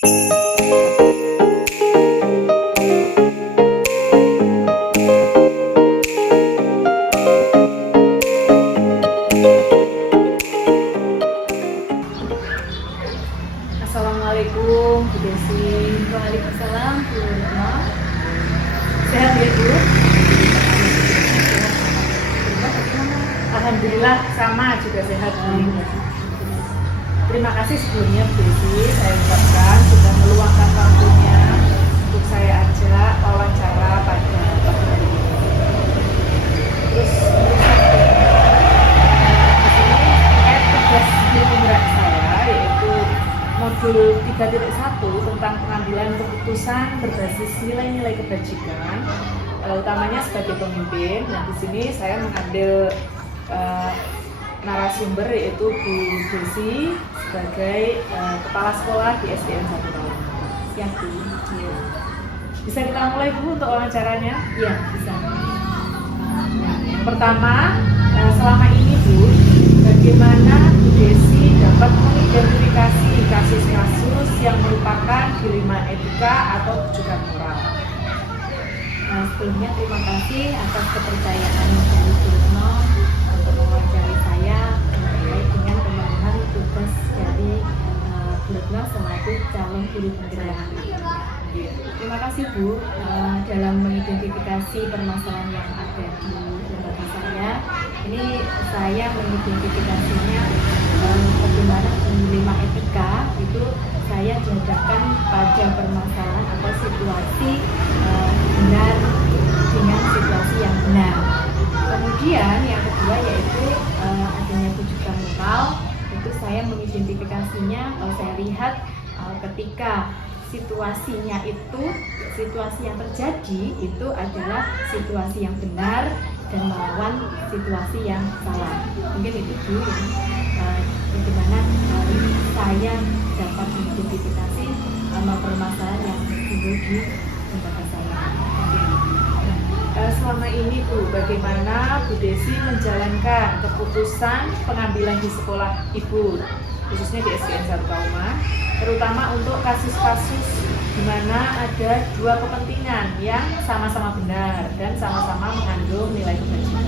Assalamualaikum Bu Desi. Waalaikumsalam, Bu Retno. Sehat ya Bu? Alhamdulillah sama juga sehat Bu. Terima kasih sebelumnya Bu Desi, saya ucapkan sudah meluangkan waktunya untuk saya ajak wawancara pada Bapak ini. Terus tugas di penggerak saya yaitu modul 3.1 tentang pengambilan keputusan berbasis nilai-nilai kebajikan, utamanya sebagai pemimpin. Nah, di sini saya mengambil narasumber yaitu Bu Desi sebagai kepala sekolah di SDN 1 Taman. Siap, Bu. Ya. Bisa kita mulai Bu untuk wawancaranya? Ya, bisa. Nah, yang pertama, selama ini Bu, bagaimana Bu Desi dapat mengidentifikasi kasus-kasus yang merupakan dilema etika atau rujukan moral? Nah, sebelumnya terima kasih atas kepercayaan dari Bu Retno untuk mewawancari saya terkait dengan pemenuhan tugas dari Bu Retno selaku calon guru penggerak. Terima kasih Bu, dalam mengidentifikasi permasalahan yang ada di lembaga saya. Ini saya mengidentifikasinya bagaimana dilema etika itu saya dihadapkan pada permasalahan atau situasi benar dengan situasi yang benar. Kemudian yang kedua yaitu adanya rujukan moral. Itu saya mengidentifikasinya, saya lihat ketika situasinya itu, situasi yang terjadi itu adalah situasi yang benar dan melawan situasi yang salah. Mungkin itu dulu bagaimana saya dapat mengidentifikasi permasalahan yang timbul di lembaga saya. Selama ini Bu, bagaimana Bu Desi menjalankan keputusan pengambilan di sekolah Ibu, khususnya di SDN 1 Taman, terutama untuk kasus-kasus di mana ada dua kepentingan yang sama-sama benar dan sama-sama mengandung nilai kebajikan.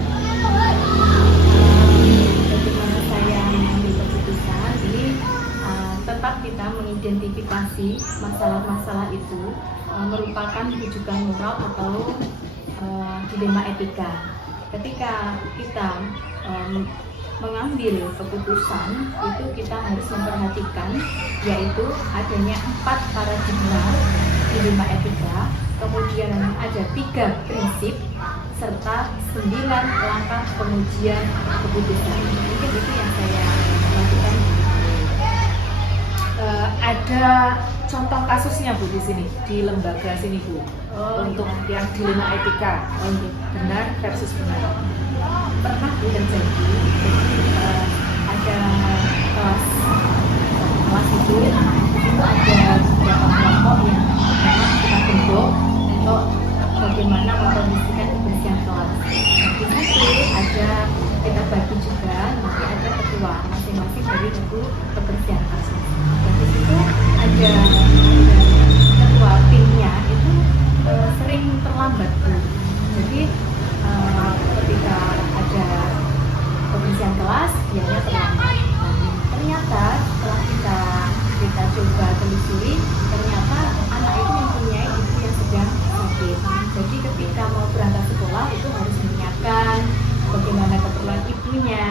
Bagaimana saya mengambil keputusan ini, tetap kita mengidentifikasi masalah-masalah itu merupakan rujukan moral atau dilema etika. Ketika kita mengambil keputusan itu kita harus memperhatikan yaitu adanya 4 paradigma dilema etika, kemudian ada 3 prinsip serta 9 langkah pengujian keputusan. Mungkin itu yang saya lakukan. Ada contoh kasusnya Bu di sini, di lembaga sini Bu, untuk yang dilema etika, benar versus benar. Pernah terjadi ada kelas itu ada beberapa kelompok yang memang kita bentuk untuk bagaimana mempromosikan kebersihan kelas. Di situ ada kita bagi juga, nanti ada ketua masing-masing dari itu kebersihan kasus. Dan di situ ada ketua timnya itu sering terlambat Bu. Jadi ketika ada kebersihan kelas biasanya terlambat. Nah, ternyata setelah kita coba telusuri, ternyata anak itu mempunyai ibu yang sedang sakit. Jadi ketika mau berangkat sekolah itu harus menyiapkan bagaimana keperluan ibunya.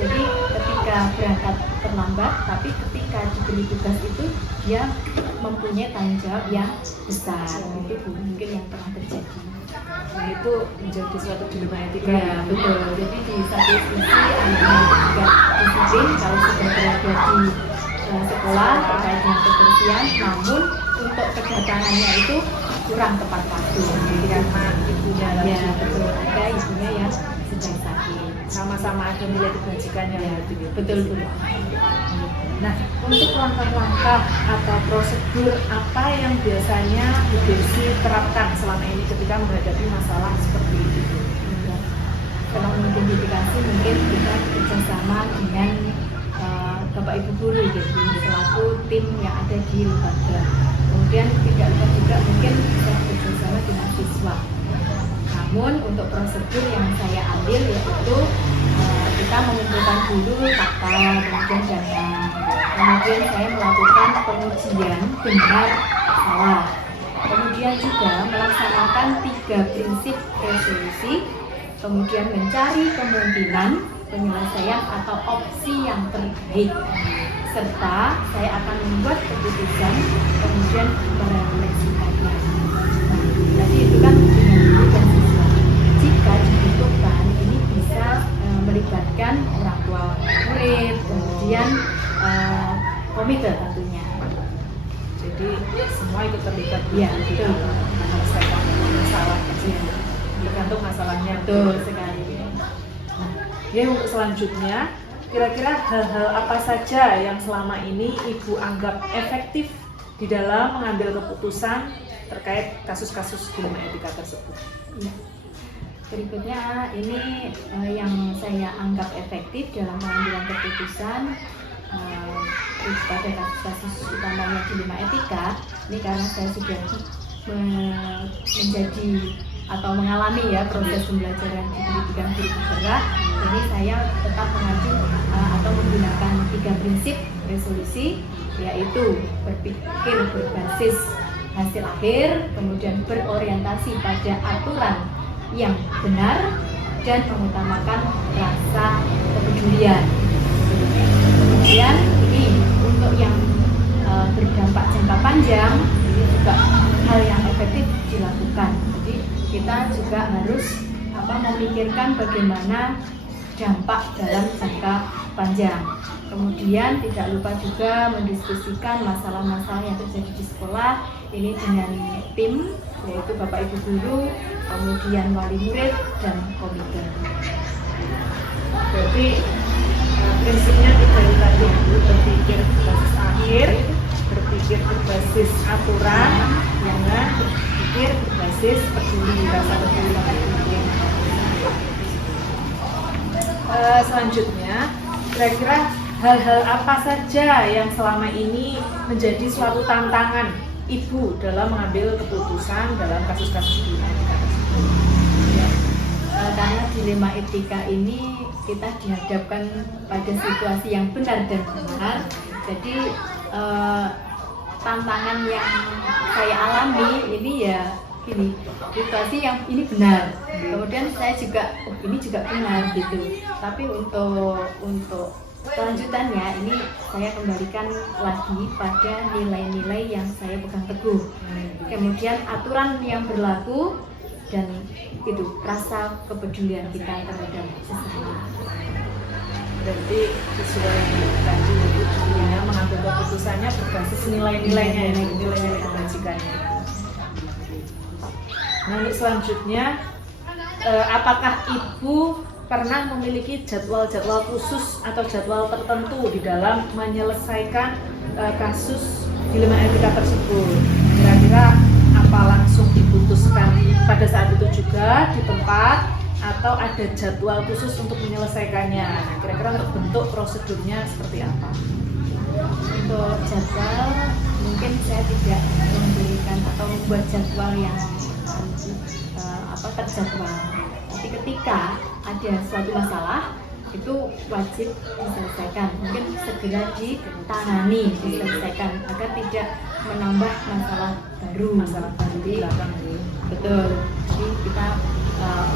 Jadi ketika berangkat terlambat, tapi ketika diberi tugas itu dia mempunyai tanggung jawab yang besar. Itu mungkin yang pernah terjadi. Nah, itu menjadi suatu dilema etika. Ya, betul. Jadi di satu sisi anaknya juga disiplin kalau sudah berada di sekolah terkait dengan kebersihan, namun untuk kedatangannya itu kurang tepat waktu. Jadi karena ibunya lagi betul, ada ibunya yang sedang sakit. Sama-sama ada nilai kebajikannya. Ya, betul. Nah, untuk langkah-langkah atau prosedur apa yang biasanya Bu Desi terapkan selama ini ketika menghadapi masalah seperti itu? Kalau mengidentifikasi mungkin kita bekerjasama dengan Bapak Ibu guru gitu, selaku tim yang ada di lembaga. Kemudian tidak lupa juga mungkin bisa bekerjasama dengan siswa. Namun untuk prosedur yang saya ambil yaitu kita mengumpulkan dulu fakta, kemudian data, kemudian saya melakukan pengujian benar salah, kemudian juga melaksanakan 3 prinsip resolusi, kemudian mencari kemungkinan penyelesaian atau opsi yang terbaik, serta saya akan membuat keputusan kemudian merefleksikannya. Nah, jadi itu kan dengan guru dan siswa. Jika dibutuhkan ini bisa melibatkan orang tua murid, kemudian komite tentunya. Jadi semua ikut terlibat Ya, betul. menyelesaikan masalah kecil, tergantung masalahnya. Betul sekali. Ya, untuk selanjutnya, kira-kira hal-hal apa saja yang selama ini Ibu anggap efektif di dalam mengambil keputusan terkait kasus-kasus dilema etika tersebut? Ya. Berikutnya ini yang saya anggap efektif dalam pengambilan keputusan pada kasus-kasus utamanya dilema etika. Ini karena saya sudah menjadi atau mengalami ya proses pembelajaran di pendidikan guru penggerak. Ini saya tetap mengacu atau menggunakan 3 prinsip resolusi, yaitu berpikir berbasis hasil akhir, kemudian berorientasi pada aturan yang benar, dan mengutamakan rasa kepedulian. Kemudian ini untuk yang berdampak jangka panjang, ini juga hal yang efektif dilakukan. Jadi kita juga harus memikirkan bagaimana dampak dalam jangka panjang. Kemudian tidak lupa juga mendiskusikan masalah-masalah yang terjadi di sekolah ini dengan tim, yaitu Bapak Ibu guru, kemudian wali murid dan komite. Berarti prinsipnya 3 itu tadi, berpikir berbasis akhir, berpikir berbasis aturan, dengan berpikir berbasis peduli, rasa peduli sama peduli. Selanjutnya, kira-kira hal-hal apa saja yang selama ini menjadi suatu tantangan Ibu dalam mengambil keputusan dalam kasus-kasus dilema etika tersebut? Karena dilema etika ini kita dihadapkan pada situasi yang benar dan benar. Jadi tantangan yang saya alami ini ya gini, situasi yang ini benar, kemudian saya juga ini juga benar gitu. Tapi untuk kelanjutannya ini saya kembalikan lagi pada nilai-nilai yang saya pegang teguh, kemudian aturan yang berlaku, dan itu rasa kepedulian kita terhadap sesama. Berarti sesuai tadi Ibu mengambil keputusannya berbasis nilai-nilainya, nilai-nilai kebajikannya. Nah, untuk selanjutnya, apakah Ibu pernah memiliki jadwal-jadwal khusus atau jadwal tertentu di dalam menyelesaikan kasus dilema etika tersebut? Kira-kira apa langsung diputuskan pada saat itu juga di tempat, atau ada jadwal khusus untuk menyelesaikannya? Nah, kira-kira untuk bentuk prosedurnya seperti apa? Untuk jadwal mungkin saya tidak memberikan atau membuat jadwal yang terjadwal. Tapi ketika ada suatu masalah itu wajib diselesaikan, mungkin segera ditangani, diselesaikan agar tidak menambah masalah baru. Betul. Jadi kita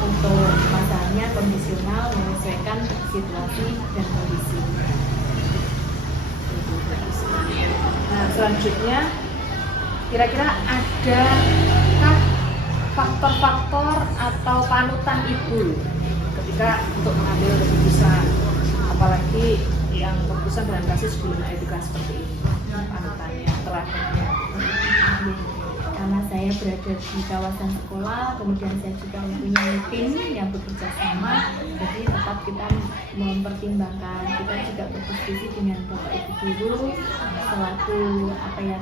untuk masalahnya kondisional, menyesuaikan situasi dan kondisi. Nah, selanjutnya, kira-kira adakah faktor-faktor atau panutan Ibu ketika untuk mengambil keputusan, apalagi yang keputusan dalam kasus dilema etika seperti ini? Panutannya, teladannya. Karena saya berada di kawasan sekolah, kemudian saya juga mempunyai tim yang bekerja sama, jadi tetap kita mempertimbangkan, kita juga berdiskusi dengan Bapak Ibu guru selaku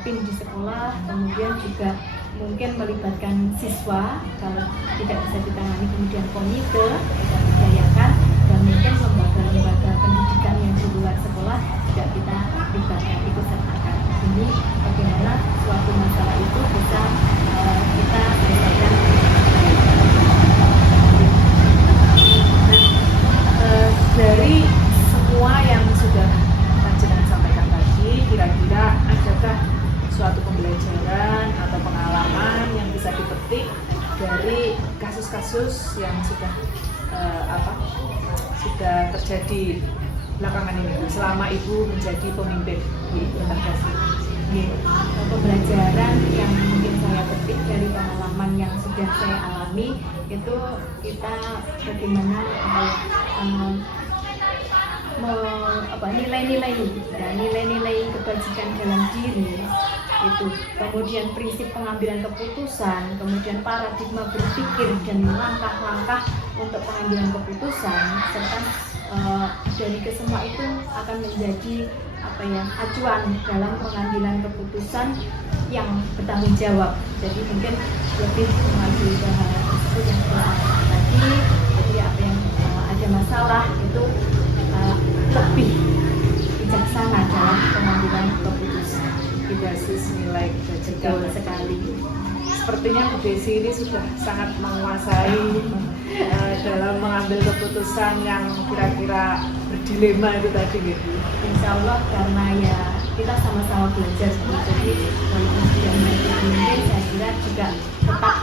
tim di sekolah, kemudian juga mungkin melibatkan siswa kalau tidak bisa ditangani, kemudian komite kita berdayakan, dan mungkin lembaga-lembaga pendidikan yang di luar sekolah juga kita libatkan, ikut sertakan. Ini pembelajaran atau pengalaman yang bisa dipetik dari kasus-kasus yang sudah terjadi belakangan ini selama Ibu menjadi pemimpin di lembaga ini. Pembelajaran yang mungkin saya petik dari pengalaman yang sudah saya alami itu kita bagaimana nilai-nilai kebajikan dalam diri itu, kemudian prinsip pengambilan keputusan, kemudian paradigma berpikir dan langkah-langkah untuk pengambilan keputusan, serta dari kesemua itu akan menjadi acuan dalam pengambilan keputusan yang bertanggung jawab. Jadi mungkin lebih mengambil bahasa tersebut yang tadi, jadi apa yang ada masalah itu lebih bijaksana dalam pengambilan keputusan. Basis nilai kebajikan sekali. Sepertinya Bu Desi ini sudah sangat menguasai dalam mengambil keputusan yang kira-kira berdilema itu tadi gitu. Insya Allah karena ya kita sama-sama belajar, jadi walaupun sudah menjadi pemimpin, saya kira juga tetap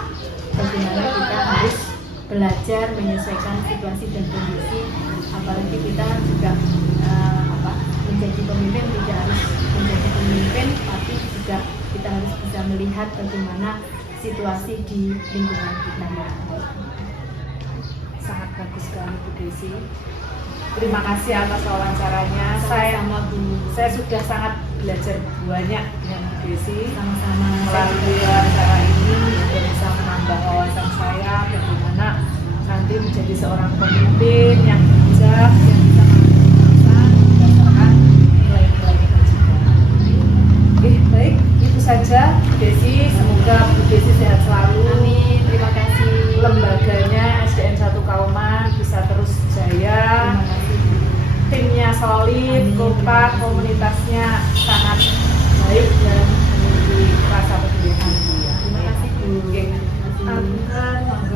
bagaimana kita harus belajar menyesuaikan situasi dan kondisi, apalagi kita juga menjadi pemimpin tidak harus menjadi pemimpin, tapi juga kita harus bisa melihat bagaimana situasi di lingkungan kita. Sangat bagus sekali Bu Desi. Terima kasih atas wawancaranya. Saya sudah sangat belajar banyak dengan Bu Desi. Sama-sama. Melalui wawancara ini bisa menambah wawasan saya bagaimana nanti menjadi seorang pemimpin yang bijak, yang bisa berdasarkan nilai-nilai kebajikan. Baik, itu saja Bu Desi. Semoga Bu Desi sehat selalu. Amin. Terima kasih. Lembaganya SDN 1 Kauman bisa terus jaya. Terima kasih. Timnya solid, kompak, komunitasnya sangat baik dan memiliki rasa kepedulian. Terima kasih Bu.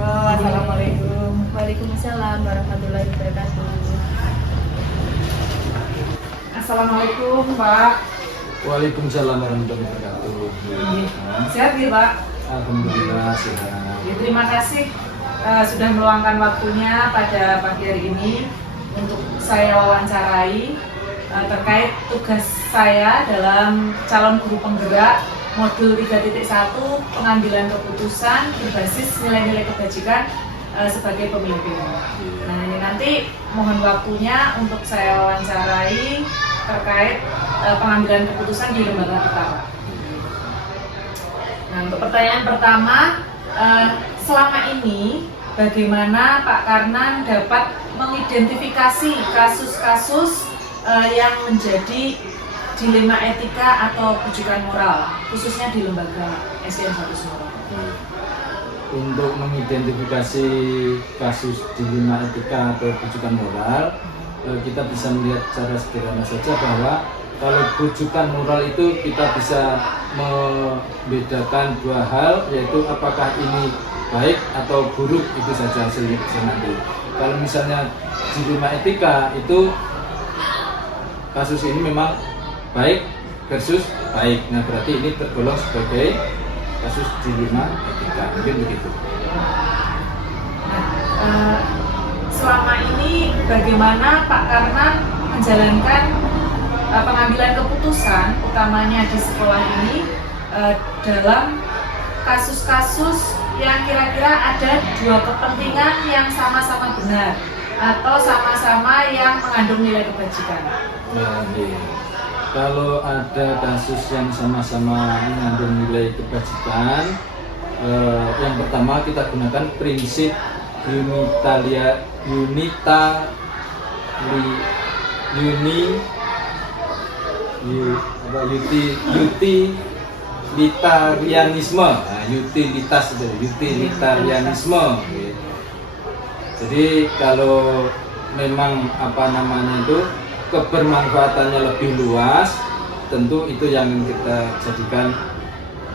Assalamualaikum. Waalaikumsalam warahmatullahi wabarakatuh. Assalamualaikum Pak. Waalaikumsalam warahmatullahi wabarakatuh. Sehat ya Pak? Alhamdulillah sehat. Ya, terima kasih sudah meluangkan waktunya pada pagi hari ini untuk saya wawancarai terkait tugas saya dalam calon guru penggerak modul 3.1 pengambilan keputusan berbasis nilai-nilai kebajikan sebagai pemimpin. Nah ini nanti mohon waktunya untuk saya wawancarai terkait pengambilan keputusan di lembaga kita. Nah untuk pertanyaan pertama, selama ini bagaimana Pak Karnan dapat mengidentifikasi kasus-kasus yang menjadi dilema etika atau rujukan moral, khususnya di lembaga SDN 1 Semarang? Untuk mengidentifikasi kasus dilema etika atau rujukan moral, kita bisa melihat secara sederhana saja bahwa kalau rujukan moral itu kita bisa membedakan dua hal, yaitu apakah ini baik atau buruk, itu saja hasilnya nanti. Kalau misalnya dilema etika itu kasus ini memang baik versus baik, nah berarti ini tergolong sebagai kasus dilema etika, mungkin begitu. Selama ini bagaimana Pak Karnan menjalankan pengambilan keputusan, utamanya di sekolah ini, dalam kasus-kasus yang kira-kira ada dua kepentingan yang sama-sama benar atau sama-sama yang mengandung nilai kebajikan? Kalau ada kasus yang sama-sama mengandung nilai kebajikan, yang pertama kita gunakan prinsip utilitarianisme. Utilitarianisme. Jadi kalau memang itu kebermanfaatannya lebih luas, tentu itu yang kita jadikan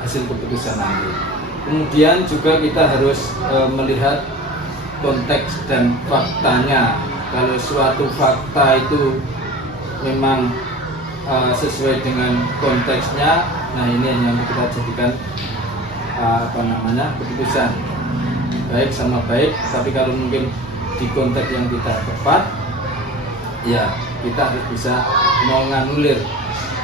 hasil keputusan nanti. Kemudian juga kita harus melihat konteks dan faktanya. Kalau suatu fakta itu memang sesuai dengan konteksnya. Nah ini yang kita jadikan keputusan baik sama baik. Tapi kalau mungkin di konteks yang tidak tepat, ya kita harus bisa menganulir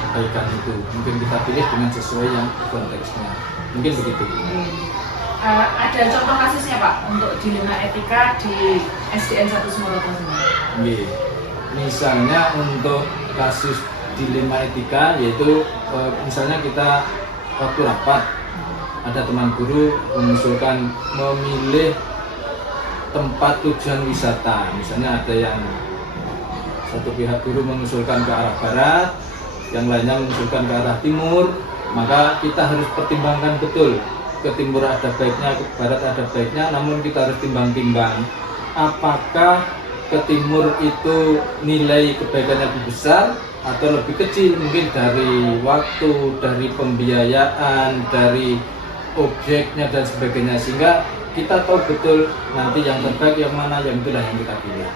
kebaikan itu. Mungkin kita pilih dengan sesuai yang konteksnya. Mungkin begitu. Ada contoh kasusnya Pak untuk dilema etika di SDN 1 Sumoroto ini? Misalnya untuk kasus dilema etika, yaitu misalnya kita waktu rapat ada teman guru mengusulkan memilih tempat tujuan wisata. Misalnya ada yang satu pihak guru mengusulkan ke arah barat, yang lainnya mengusulkan ke arah timur, maka kita harus pertimbangkan betul. Ke timur ada baiknya, ke barat ada baiknya, namun kita harus timbang-timbang apakah ke timur itu nilai kebaikannya lebih besar atau lebih kecil, mungkin dari waktu, dari pembiayaan, dari objeknya dan sebagainya, sehingga kita tahu betul nanti yang terbaik yang mana, yang itulah yang kita pilih.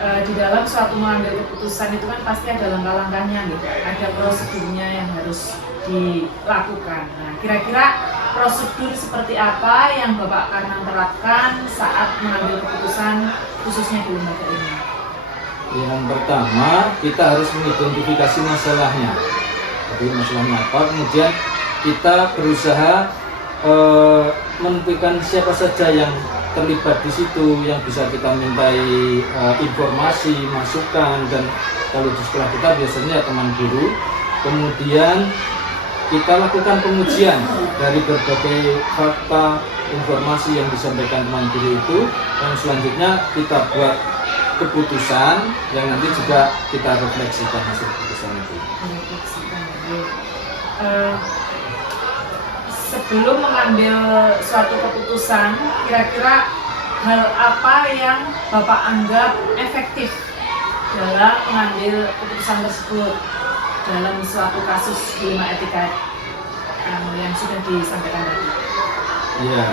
Nah, di dalam suatu mengambil keputusan itu kan pasti ada langkah-langkahnya gitu, ada prosedurnya yang harus dilakukan. Nah, kira-kira prosedur seperti apa yang Bapak Karnang terapkan saat mengambil keputusan khususnya di lembaga ini? Yang pertama, kita harus mengidentifikasi masalahnya. Jadi masalahnya apa, kemudian kita berusaha menentukan siapa saja yang terlibat di situ, yang bisa kita mintai informasi, masukan, dan kalau di sekolah kita biasanya teman guru. Kemudian kita lakukan pengujian dari berbagai fakta, informasi yang disampaikan teman guru itu, dan selanjutnya kita buat keputusan yang nanti juga kita refleksikan hasil keputusan itu. Sebelum mengambil suatu keputusan, kira-kira hal apa yang Bapak anggap efektif dalam mengambil keputusan tersebut dalam suatu kasus dilema etika yang sudah disampaikan tadi? Ya,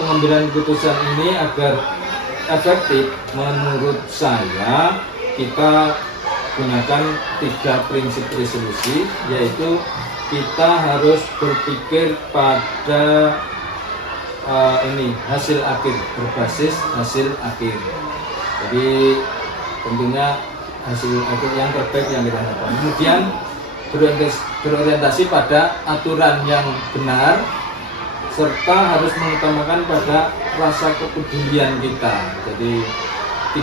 pengambilan keputusan ini agar efektif, menurut saya kita gunakan 3 prinsip resolusi, yaitu kita harus berpikir pada hasil akhir, berbasis hasil akhir. Jadi tentunya hasil akhir yang terbaik yang kita dapat. Kemudian berorientasi pada aturan yang benar, serta harus mengutamakan pada rasa kepedulian kita. Jadi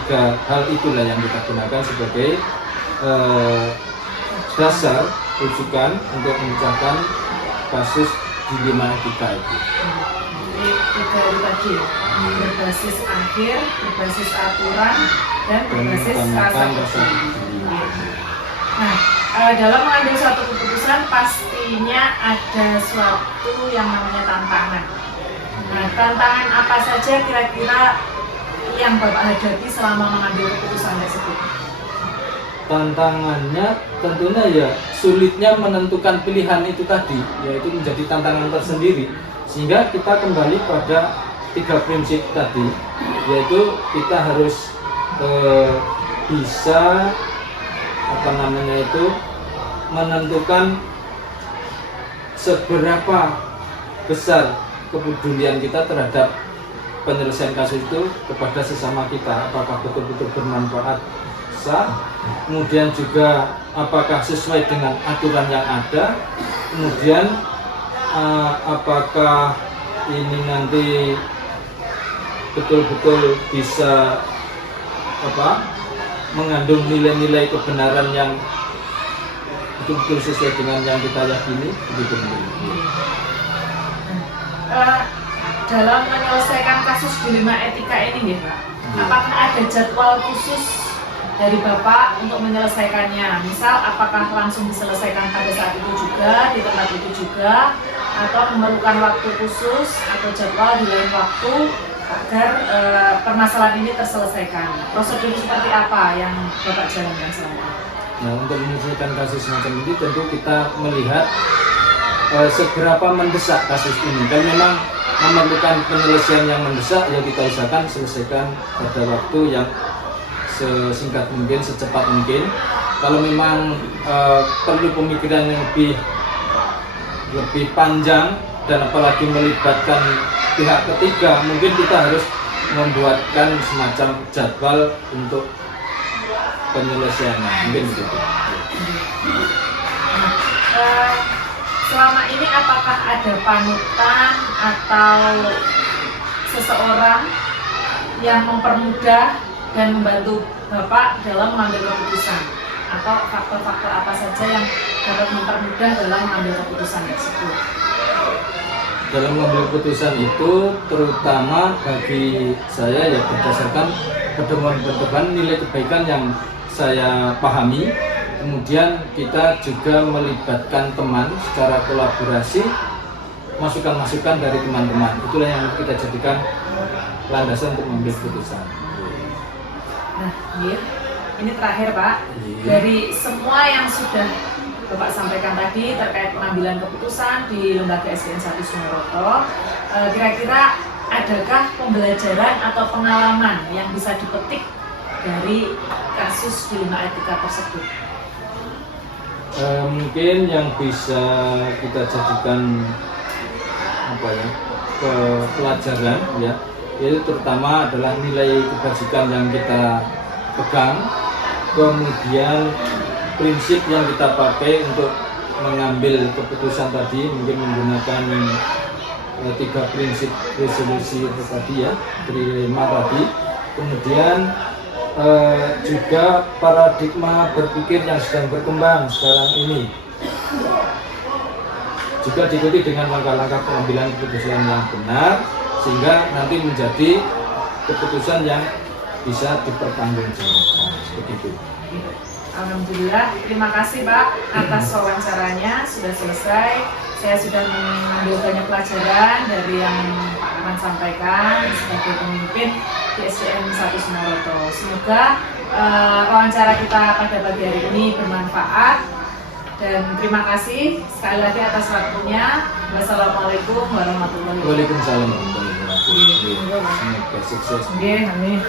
3 hal itulah yang kita gunakan sebagai dasar rujukan untuk memecahkan kasus dilema etika itu. Jadi 3 itu tadi, berbasis akhir, berbasis aturan, dan berbasis rasa kepedulian. Nah, dalam mengambil suatu keputusan pastinya ada suatu yang namanya tantangan. Nah, tantangan apa saja kira-kira yang Bapak hadapi selama mengambil keputusan tersebut? Tantangannya tentunya ya sulitnya menentukan pilihan itu tadi, yaitu menjadi tantangan tersendiri, sehingga kita kembali pada 3 prinsip tadi, yaitu kita harus bisa menentukan seberapa besar kepedulian kita terhadap penyelesaian kasus itu kepada sesama kita, apakah betul-betul bermanfaat, kemudian juga apakah sesuai dengan aturan yang ada, kemudian apakah ini nanti betul-betul bisa mengandung nilai-nilai kebenaran yang betul-betul sesuai dengan yang kita yakini, begitu. Dalam menyelesaikan kasus dilema etika ini, Pak, apakah ada jadwal khusus dari Bapak untuk menyelesaikannya? Misal, apakah langsung diselesaikan pada saat itu juga, di tempat itu juga, atau memerlukan waktu khusus atau jadwal di lain waktu agar permasalahan ini terselesaikan? Prosedur seperti apa yang Bapak jalankan selama ini? Nah, untuk menyelesaikan kasus semacam ini tentu kita melihat seberapa mendesak kasus ini. Kan memang memerlukan penyelesaian yang mendesak, ya kita usahakan selesaikan pada waktu yang sesingkat mungkin, secepat mungkin. Kalau memang perlu pemikiran yang lebih panjang dan apalagi melibatkan pihak ketiga, mungkin kita harus membuatkan semacam jadwal untuk penyelesaiannya, mungkin begitu. Selama ini apakah ada panutan atau seseorang yang mempermudah dan membantu Bapak dalam mengambil keputusan, atau faktor-faktor apa saja yang dapat mempermudah dalam mengambil keputusan tersebut? Dalam mengambil keputusan itu terutama bagi saya ya berdasarkan pedoman-pedoman nilai kebaikan yang saya pahami. Kemudian kita juga melibatkan teman secara kolaborasi, masukan-masukan dari teman-teman. Itulah yang kita jadikan landasan untuk mengambil keputusan. Nah, ini terakhir Pak, dari semua yang sudah Bapak sampaikan tadi terkait pengambilan keputusan di Lembaga SDN 1 Sumeroto, kira-kira adakah pembelajaran atau pengalaman yang bisa dipetik dari kasus dilema etika tersebut? Mungkin yang bisa kita jadikan pelajaran ya, yaitu terutama adalah nilai kebajikan yang kita pegang, kemudian prinsip yang kita pakai untuk mengambil keputusan tadi, mungkin menggunakan 3 prinsip resolusi itu tadi ya, dilema tadi. Kemudian juga paradigma berpikir yang sedang berkembang sekarang ini juga diikuti dengan langkah-langkah pengambilan keputusan yang benar, sehingga nanti menjadi keputusan yang bisa dipertanggungjawabkan. Begitu. Alhamdulillah, terima kasih Pak atas wawancaranya, sudah selesai. Saya sudah mengambil banyak pelajaran dari yang Pak Arman sampaikan sebagai pemimpin di SDN 1 Sumeroto. Semoga wawancara kita pada pagi hari ini bermanfaat, dan terima kasih sekali lagi atas waktunya. Wassalamualaikum warahmatullahi wabarakatuh. Waalaikumsalam warahmatullahi wabarakatuh. Semoga sukses. Amin.